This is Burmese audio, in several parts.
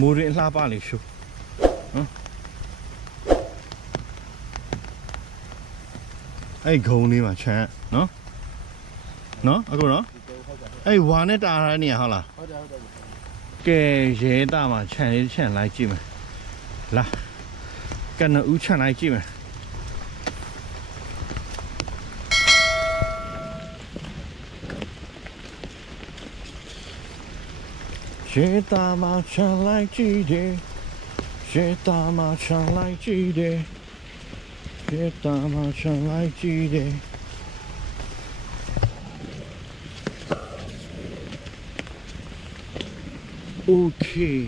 မိုးရင်အလှပလေးရှုနော်အဲ့ဂုံလေးမှာချမ်းနော်နော်အခုနော်အဲ့ဝါနဲ့တာထားတဲ့နေရာဟုတ်လားဟုတ်တယ်ဟုတ်တယ်ကဲရဲတာမှာခြံလေးခြံလိုက်ကြည့်မယ်လာကနဦးခြံလိုက်ကြည့်မယ် 雪大马常来几的，雪大马常来几的，雪大马常来几的。Okay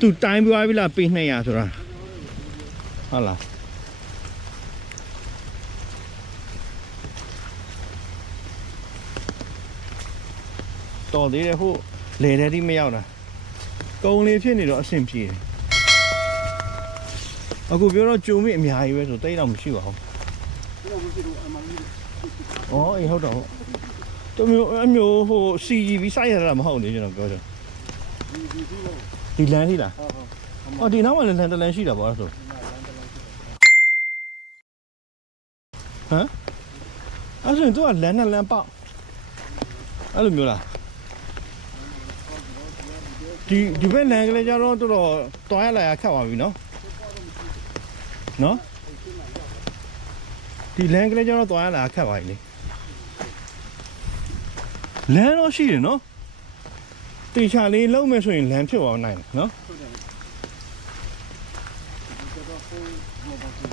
သူတိုင်းပွားပြီလားပေး200ဆိုတာဟုတ်လား တော်သေးတယ်ဟိုလေတဲ့တိမရောက်တာကုံလေးဖြစ်နေတော့အဆင်ပြေတယ်အခုပြောတော့ကြုံမိအများကြီးပဲဆိုတိတ်တော့မရှိပါဘူးဒီလိုမရှိဘူးအမှန်ကြီး။အော်အေးဟုတ်တော့ဟုတ်။တမျိုးအမျိုးဟို CGV စိုက်ရတာမဟုတ်နေကျွန်တော်ပြောတယ်ဒီဒီဒီလို။ဒီလမ်းထိလားဟုတ်ဟုတ်။အော်ဒီနောက်မှာလည်းလမ်းတစ်လမ်းရှိတာပေါ့အဲ့ဒါဆို။အဲ့ဆိုရင်သူကလမ်းနဲ့လမ်းပေါက်။အဲ့လိုမျိုးလား။ ဒီဒီဘက်လမ်းကလေးကျတော့တော်တော်တွားရလာရခက်ပါပြီနော်။နော်။ဒီလမ်းကလေးကျတော့တွားရလာရခက်ပါပြီလေ။လမ်းတော့ရှိတယ်နော်။တေချာလေးလုံးမယ်ဆိုရင်လမ်းဖြစ်သွားနိုင်တယ်နော်ဟုတ်တယ်ဒီတော့ဟိုဘောပါစီ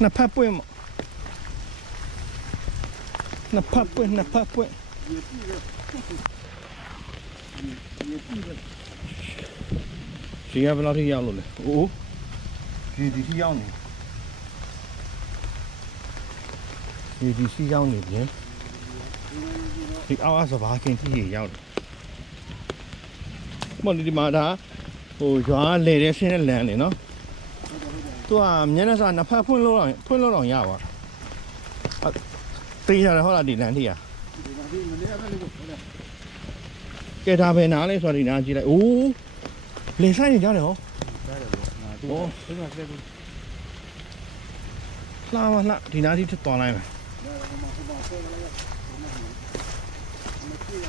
နှစ်ဖက်ပွင့်မနှစ်ဖက်ပွင့်နှစ်ဖက်ပွင့် ဒီကဘယ်လောက်ထိရောက်လို့လဲအိုးဒီဒီထိရောက်နေဒီဒီထိရောက်နေပြင်ဒီအောက်အစဘာခင်ထိရေရောက်တယ်မဟုတ်ဒီမှာဒါဟိုရွာလေတဲ့ဆင်းတဲ့လမ်းနေနော်ဟုတ်တယ်ဟုတ်တယ်သူကမျက်နှာစာနှစ်ဖက်ဖွင့်လို့တော့ဖွင့်လို့တော့ရပါအတေးရတယ်ဟုတ်လားဒီလမ်းထိရဒီမှာဒီမနေ့ကလည်းဟုတ်တယ် ကဲဒါပဲနားလဲဆိုတော့ဒီနားကြည့်လိုက်အိုးလေဆိုင်နေကြတယ်ဟောဒါတယ်ပေါ့ငါဒီဒီမှာဆက်ပြီးလှမလှဒီနားထိသွားလိုက်မယ်ဒါကမှဟိုမှာဆက်လာရဒီမှာမကြည့်ရ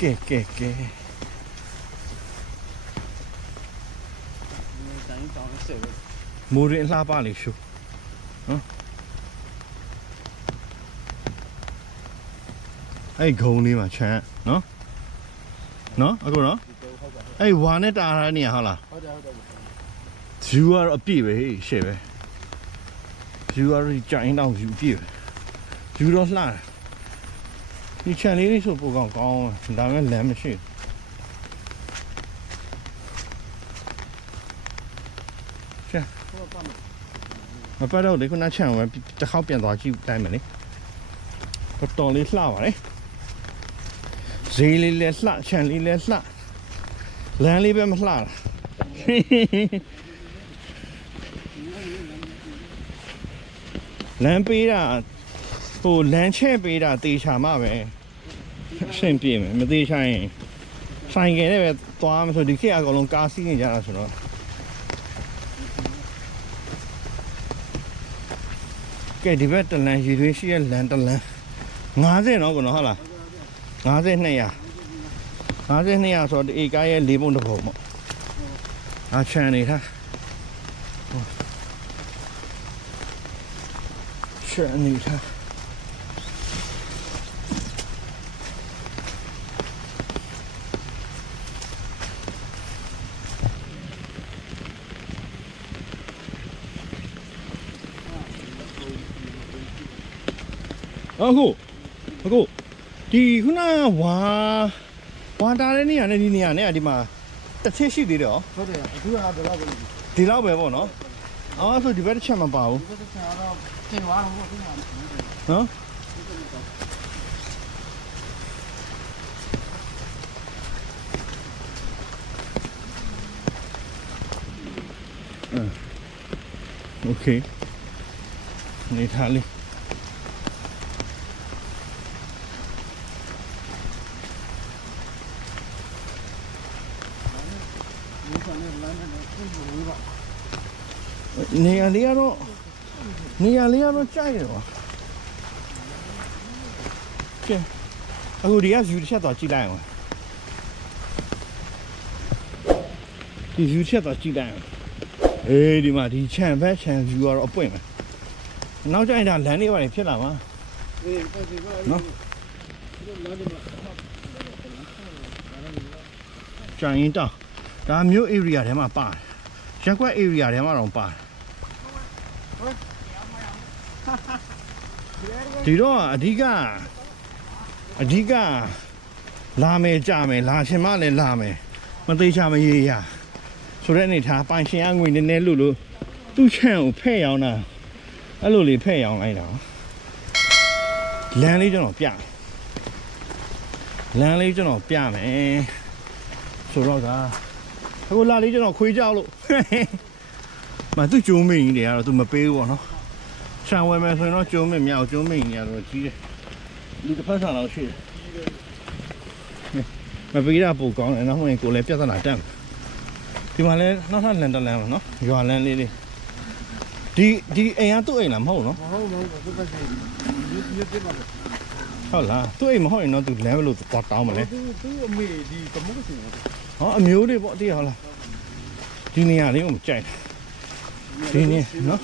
ကဲကဲကဲဘူးတိုင်းတောင်းဆက်လို့မိုးရင်အလှပလေးရှုနော် အဲ့ဂုံလေးမှာချမ်းနော်နော်အခုနော်ဒီတော့ဟုတ်တယ်အဲ့ဝါနဲ့တာထားတဲ့နေရာဟုတ်လားဟုတ်တယ်ဟုတ်တယ် view ကတော့အပြည့်ပဲဟေးရှေ့ပဲ view ကတော့ဒီကြိုင်းတော့ view အပြည့်ပဲ view တော့လှတယ်ဒီ channel လေးဆိုပိုကောင်းကောင်းတယ်ဒါပေမဲ့လမ်းမရှိဘူးဟိုပါမမပတ်တော့လေခုနချန်ဝဲတစ်ခေါက်ပြန်သွားကြည့်တိုင်းမယ်လေတော်တော်လေးလှပါလေ ဈေးလေးလည်းလှချန်လေးလည်းလှလမ်းလေးပဲမလှတာလမ်းပေးတာဟိုလမ်းချဲ့ပေးတာတေချာမှပဲအဆင်ပြေမယ်မသေးချင်ရင်ဆိုင်ကယ်နဲ့ပဲသွားမှဆိုဒီခေတ်အကောင်လုံးကားစီးနေကြတာဆိုတော့ကဲဒီဘက်တလန်ရည်သွေးရှိရဲ့လန်တလန်90နော်ကောနော်ဟုတ်လား 90 200 90 200ဆိုတော့ဒီဧကရဲ့၄ပုံတစ်ပုံပေါ့အချန်နေထားချန်နေထားအခုအခု ဒီခုနဝါဝါတာတဲ့နေရာနဲ့ဒီနေရာနဲ့ကဒီမှာတစ်ထစ်ရှိသေးတယ်ဟော ဟုတ်တယ်အခုကဘယ်တော့ပဲဒီ ဒီလောက်ပဲပေါ့နော်အော်ဆိုဒီဘက်တစ်ချက်မပါဘူး ဘက်ကတော့တင်သွားတော့ဟုတ်ကဲ့ နော်โอเคနေထားလေး နဲ့လမ်းနဲ့တော့ဝေးပါနေရာလေးကတော့နေရာလေးကတော့ကြိုက်တယ်ကွာကဲအခုဒီက view တစ်ချက်တော့ကြည့်လိုက်အောင်ဒီ view တစ်ချက်တော့ကြည့်လိုက်အောင်အေးဒီမှာဒီခြံဘက်ခြံ view ကတော့အပွင့်မယ်နောက်ကျရင်ဒါလမ်းလေးပါနေဖြစ်လာမှာအေးပတ်စီကနော်ဒီလမ်းတွေမှာကြံရင်တောင်း ဒါမျိုး area ထဲမှာပါတယ်ရက်ကွက် area ထဲမှာတော့ပါတယ်ဒီတော့အဓိကအဓိကလာမယ်ကြမယ်လာချင်မှလည်းလာမယ်မသေးချာမရေရဆိုတဲ့အနေထားပိုင်ရှင်အငွေနည်းနည်းလို့လို့သူ့ချန့်ကိုဖဲ့ရောင်းတာအဲ့လိုလေးဖဲ့ရောင်းလိုက်တာလမ်းလေးကျွန်တော်ပြလမ်းလေးကျွန်တော်ပြမယ်ဆိုတော့က အခုလာလေးကျွန်တော်ခွေးကြောက်လို့မသူကျုံးမင်းကြီးတွေကတော့သူမပေးဘူးပေါ့နော်ခြံဝယ်မယ်ဆိုရင်တော့ကျုံးမင်းမြောက်ကျုံးမင်းကြီးကတော့ကြီးတယ်လူတစ်ဖက်ဆန်လောက်ရှိတယ်မပေးတာပိုကောင်းတယ်နော်ဝင်ကိုလည်းပြဿနာတက်မယ်ဒီမှာလည်းနောက်ထပ်လန်တလန်ပါနော်ရွာလန်လေးလေးဒီဒီအိမ်ကသူ့အိမ်လားမဟုတ်နော်မဟုတ်ဘူးသူကစီဒီဒီပြပါလေဟုတ်လားသူ့အိမ်မဟုတ်ရင်တော့သူလမ်းဘယ်လို့သွားတောင်းမလဲသူသူအမေဒီကမုတ်စင် ဟောအမျိုးတွေပေါ့တည်ဟုတ်လားဒီနေရာလေးကိုမကြိုက်ဘူးဒီနေနော်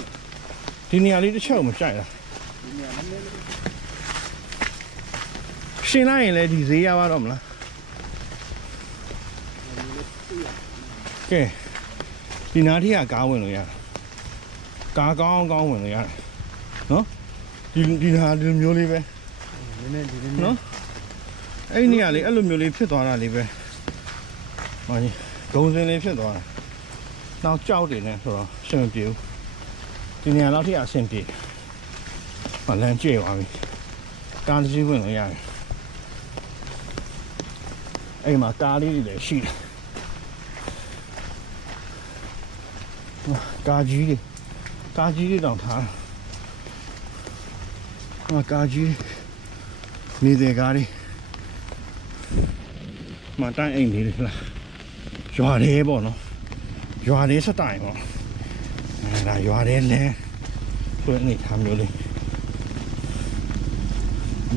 ဒီနေရာလေးတစ်ချက်ကိုမကြိုက်တာရှင်လိုက်ရင်လည်းဒီဈေးရပါတော့မလားကဲဒီနားထိကကားဝင်လို့ရတယ်ကားကောင်းကောင်းဝင်လို့ရတယ်နော်ဒီဒီနားဒီလိုမျိုးလေးပဲနည်းနည်းဒီနော်အဲ့ဒီနေရာလေးအဲ့လိုမျိုးလေးဖြစ်သွားတာလေးပဲ ဟောကြီးဂုံစင်လေးဖြစ်သွားတာနောက်ကြောက်တယ်နဲ့ဆိုတော့အဆင်မပြေဘူးဒီနေရာလောက်ထိအဆင်ပြေဟောလမ်းကျွေသွားပြီကားတစ်စီးဝင်လို့ရတယ်အဲ့မှာကားလေးတွေလည်းရှိတယ်ဟောကားကြီးတွေကားကြီးတွေတောင်ထားတာဟောကားကြီးတွေနေတဲ့ကားလေးမတိုင်းအိမ်လေးလား ရွာလေးပေါ့နော်ရွာလေးစတိုင်ပေါ့အဲဒါရွာလေးလဲဆိုတဲ့အနေထားမျိုးလေး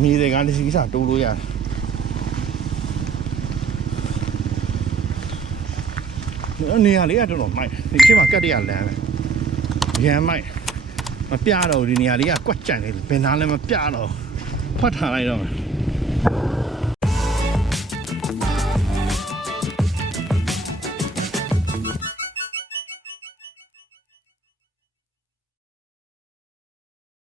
နေတဲ့ကားလေးစီးစားတိုးလို့ရတယ်နေရာလေးကတော်တော်မိုက်ဒီချိန်မှာကတ်တရလမ်းပဲရမ်းမိုက်မပြတော့ဘူးဒီနေရာလေးကကွက်ကြံနေတယ်ဘယ်နာလဲမပြတော့ဖွက်ထားလိုက်တော့မယ်